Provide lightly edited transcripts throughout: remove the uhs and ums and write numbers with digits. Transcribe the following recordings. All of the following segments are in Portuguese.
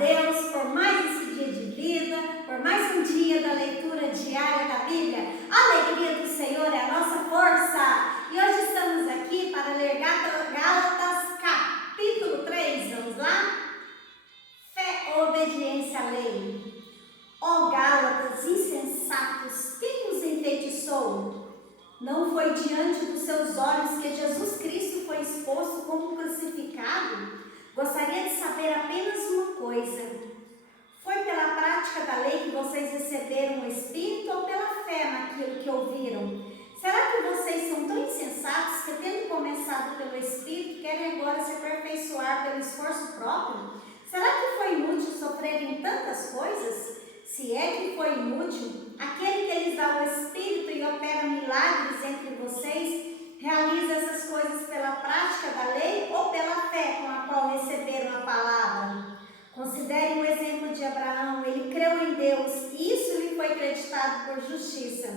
Deus por mais esse dia de vida, por mais um dia da leitura diária da Bíblia. A alegria do Senhor é a nossa força. E hoje estamos aqui para ler Gálatas capítulo 3. Vamos lá? Fé, obediência à lei. Ó Gálatas insensatos, quem os enfeitiçou? Não foi diante dos seus olhos que Jesus Cristo foi exposto como crucificado? Gostaria de saber apenas uma coisa. Foi pela prática da lei que vocês receberam o Espírito ou pela fé naquilo que ouviram? Será que vocês são tão insensatos que, tendo começado pelo Espírito, querem agora se aperfeiçoar pelo esforço próprio? Será que foi inútil sofrerem tantas coisas? Se é que foi inútil, aquele que lhes dá o Espírito e opera milagres entre vocês, realiza essas coisas pela prática da lei ou pela fé com a qual receberam a palavra? Considerem o exemplo de Abraão. Ele creu em Deus e isso lhe foi acreditado por justiça.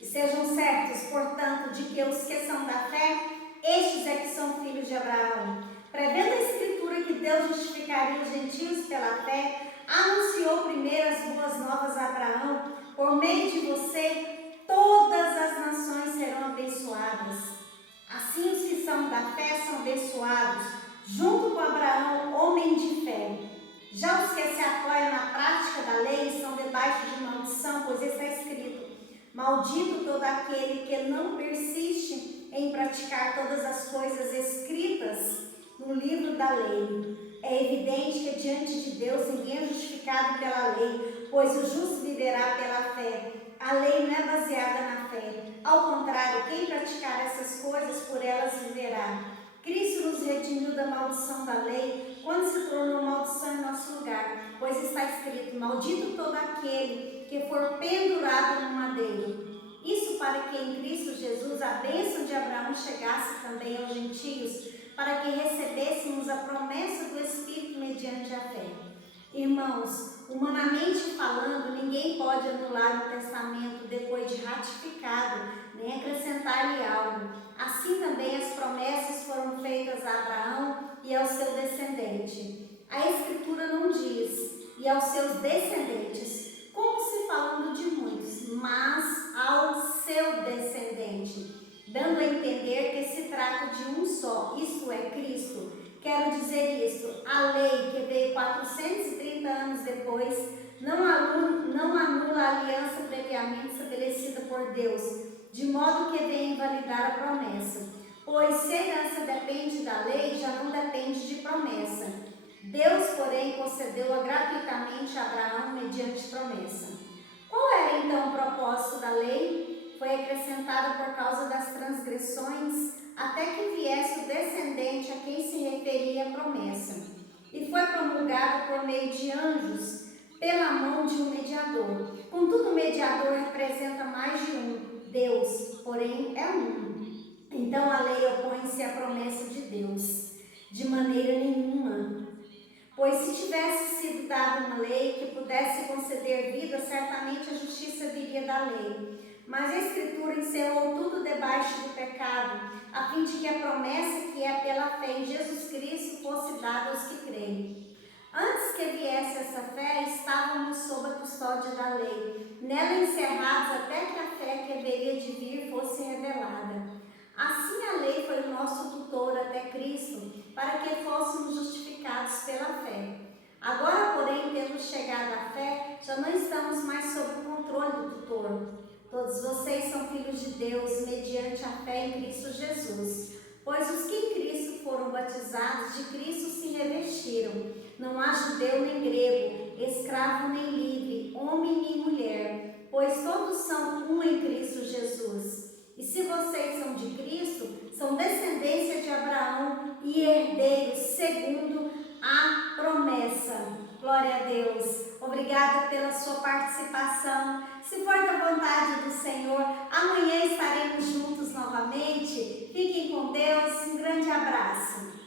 E sejam certos, portanto, de que os que são da fé, estes é que são filhos de Abraão. Prevendo a Escritura que Deus justificaria os gentios pela fé, anunciou primeiro as boas novas a Abraão: por meio de você, todas as nações serão abençoadas. Assim, os que são da fé são abençoados, junto com Abraão, homem de fé. Já os que se apoiam na prática da lei estão debaixo de maldição, pois está escrito: maldito todo aquele que não persiste em praticar todas as coisas escritas no livro da lei. É evidente que diante de Deus ninguém é justificado pela lei, pois o justo viverá pela fé. A lei não é baseada na fé. Ao contrário, quem praticar essas coisas, por elas viverá. Cristo nos redimiu da maldição da lei, quando se tornou maldição em nosso lugar, pois está escrito: maldito todo aquele que for pendurado no madeiro. Isso para que em Cristo Jesus a bênção de Abraão chegasse também aos gentios, para que recebêssemos a promessa do Espírito mediante a fé. Irmãos, humanamente falando, ninguém pode anular o testamento depois de ratificado, nem acrescentar-lhe algo. Assim também as promessas foram feitas a Abraão e ao seu descendente. A Escritura não diz: e aos seus descendentes, como se falando de muitos, mas ao seu descendente, dando a entender que se trata de um só, isto é, Cristo. Quero dizer isto: a lei, que veio 430 anos depois, não anula a aliança previamente estabelecida por Deus, de modo que venha invalidar a promessa. Pois se a herança depende da lei, já não depende de promessa. Deus, porém, concedeu-a gratuitamente a Abraão mediante promessa. Qual era então o propósito da lei? Foi acrescentada por causa das transgressões, até que viesse o descendente a quem se referia a promessa. E foi promulgada por meio de anjos, pela mão de um mediador. Contudo, o mediador representa mais de um. Deus, porém, é um. Então a lei opõe-se à promessa de Deus, de maneira nenhuma. Pois se tivesse sido dada uma lei que pudesse conceder vida, certamente a justiça viria da lei. Mas a Escritura encerrou tudo debaixo do pecado, a fim de que a promessa que é pela fé em Jesus Cristo fosse dada aos que creem. Antes que viesse essa fé, estávamos sob a custódia da lei, nela encerrados até que a fé que haveria de vir fosse revelada. Assim a lei foi o nosso tutor até Cristo, para que fôssemos justificados pela fé. Agora, porém, tendo chegado à fé, já não estamos mais sob o controle do tutor. Todos vocês são filhos de Deus, mediante a fé em Cristo Jesus. Pois os que em Cristo foram batizados, de Cristo se revestiram. Não há judeu nem grego, escravo nem livre, homem nem mulher, pois todos são um em Cristo Jesus. E se vocês são de Cristo, são descendência de Abraão e herdeiros segundo a promessa. Glória a Deus. Obrigada pela sua participação. Se for da vontade do Senhor, amanhã estaremos juntos novamente. Fiquem com Deus. Um grande abraço.